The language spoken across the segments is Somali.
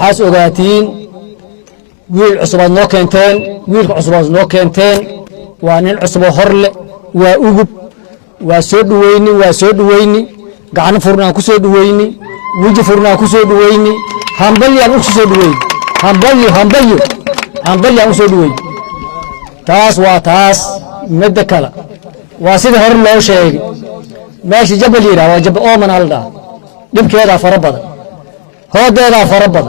حاس أوغاتين ويل عصبات نو كنتين ويل عصبات نو كنتين وانين عصبة هرل وأوجب وسود ويني قعنا فرنا كسود ويني وجه فرنا كسود ويني همبلي أنا كسود ويني همبلي أنا كسود ويني تاس مدكلا واسيد هرل لو شيء ماشي جبل يرا وجب أومن الله دب كذا فربض هو ده فربض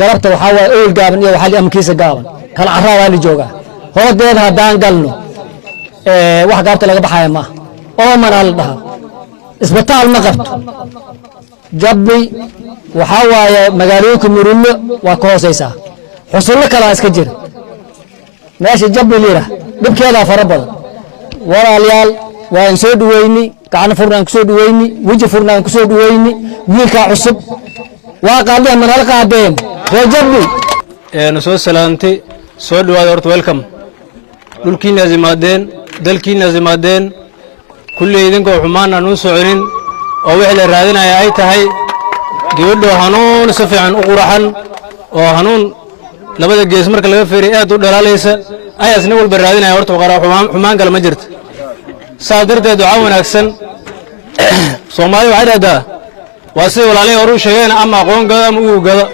قربت وحاول أول قابن يو حالي أم كيس قابن كل عراء اللي جوجا هو ده دان قالنو واحد قابت لقى بحايا ما أومن الله اسبتال ما قبت جبي وحاول مقاليك مرول وكوسيسا حصل لك على اسكجر ماشي جبي ليرة دب كذا فربض ورا ليال وين سود ويني كان فرنا كسود ويني وجه فرنا كسود ويني ويلك عصب وقال لي من القادم وجبي نسوي سلامتي سود وادورت ويلكم دلكين زمادين دلكين زمادين كل يدينكو حمانا نوسعين او وحل رادنا اي تahay gabadho hanuun si fiican u quraxan oo hanuun labada gees marka laga feeray aad u dhalaalaysa ayasna walba raadinaya horta xumaan kale ma jirto saadarteed duca wanaagsan Soomaali waxay raadada waa si walaalay horu sheegeen ama aqoon gada ama uu gada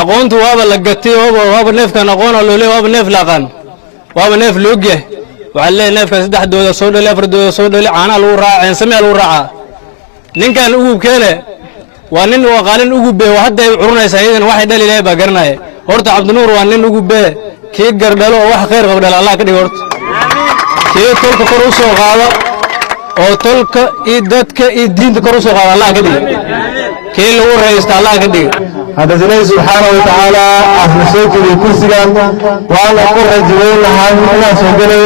aqoontu waaba la gatay waaba neefkan aqoon oo loo waaba neef laqan waaba neef looge waxa la neefka saddex dooda soo dhalay afar dooda soo dhalay caana lagu raacay samee lagu raacaa ninkan ugu keene waa nin oo qaalin ugu bee hadda ay curunaysa ayadana waxay dhaliilay ba garanay horta Cabdinuur waa nin ugu bee kii gardalo oo wax khayr qabdal Allah ka dhig horta kii tolka kor u soo qaado oo tolka iyo dadka iyo diinta kor u soo qaado Allah ka dhig kii lagu reeysta Allah ka dhig هذا الله سبحانه وتعالى أهل سوق الكرسيان وأنا أقول رجلين لهم أنا سوقنا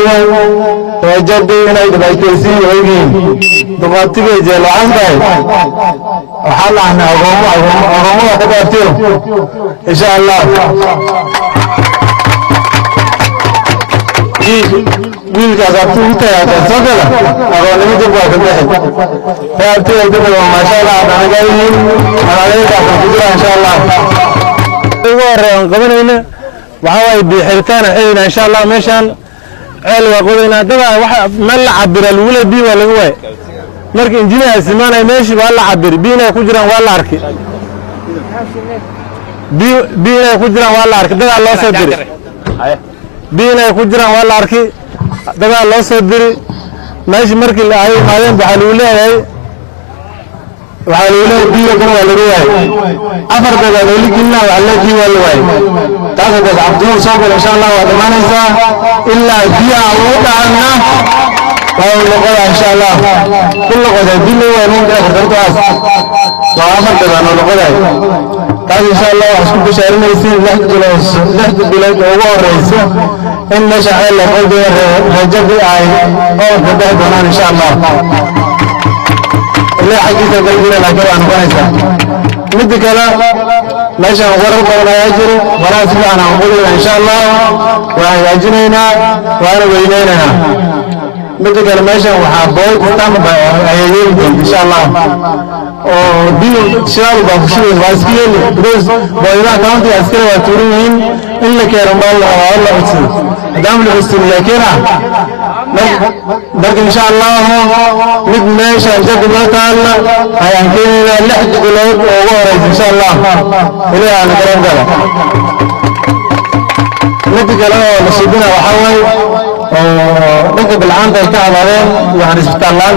وجدي أنا إذا بيتوسي ويجين دقاتي جل عنده وحلا إحنا أغمى قدرتهم إن شاء الله wiilka sabtu tayaa sabala aqoon nimo dib waa ka bixin taabtay dib ma sha Allah danageeyeen alayda ku jira insha Allah ugu horeeyaan qabanayna waxa way bixirtaan ayna insha Allah meeshan ceel waa qodayna daba waxa meel la cabira wala bi wala way markii injineer simaanay meeshi waa la cabir biina ku jiraan waa la arkay biina ku jiraan waa la arkay daba loo soo diray biina ku jiraan waa la arkay daga loo soo diri meeshi markii ay maadeen waxa lagu leeyahay biyo kan waa lagu yahay afar daga leelina waa la jiwal way taasoo dad Cabdinuur soo gal insha Allah waa dhamaanaysa illa biya oo dhaana waa laqada insha Allah kullu qada biyo waa inuu dhaqtartaas waa afar daga laqada taas insha Allah wax ku bashaarinaysiin lixda bilood oo ugu horeysa إن شاء الله قد رجب آي أو بدأ بنان إن شاء الله اللي حقيقة بيجينا لكن أنا بنيسا مدك لا ما شاء الله ولا يجري ولا سمع أنا أقول إن شاء الله ويجرينا وأنا بيننا مدك لا ما شاء الله وحابوي كتام بيجين إن شاء الله ودي شغال بخشوا واسكيل بس بينا كانتي أسكر وتورين إلا كرم الله والله أحسن دام الحسن لكنا لكن إن شاء الله ماشي جد الله تعالى هيحكينا لحد قلوب وورث إن شاء الله إلى أن كلام قال نتيجة له نصيبنا وحوي نتيجة بالعام ده يتعب عليهم يعني سبحان الله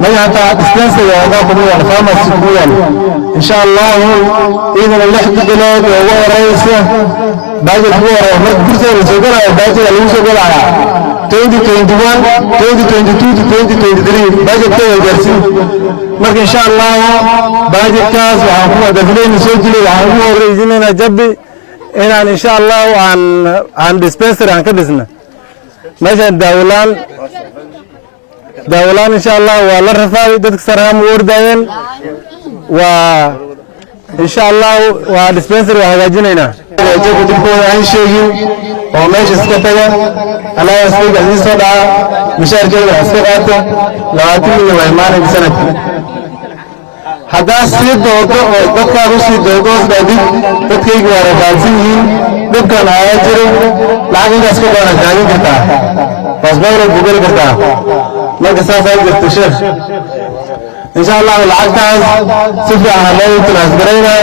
ما يعطى ديستانس يا أولاد من الفامة السكوية إن شاء الله إذا اللحد قلوب وورث بعد الحوار مرد برسل الزوجة بعد اللي يسوق على 2021 2022 2023 بعد كده جالسين مرد إن شاء الله بعد الكاس وحكومة دفلين نسجل وحكومة رئيسنا جبي إن شاء الله عن ديسبنسر عن كدسنا مثلا دولان إن شاء الله ولا رفاعي دتك سرهم وردين وإن شاء الله وديسبنسر وهجاجينا جب دكتور عن شيء وماشي سكتة أنا أسمع جالس صدا مشاركة سكتة لا تيجي وإيمان بسنة haddaa sii doodo oo dadkaagu sii doodo dhaadid dadkaygu waa rafaadsan yihiin dhibkan ayaa jiro lacag intaas ka badan raadin kartaa baasbayrood buu geli kartaa marka saasaa jirto sheekh insha allahu lacagtaas si fiican loo tiraasgarayna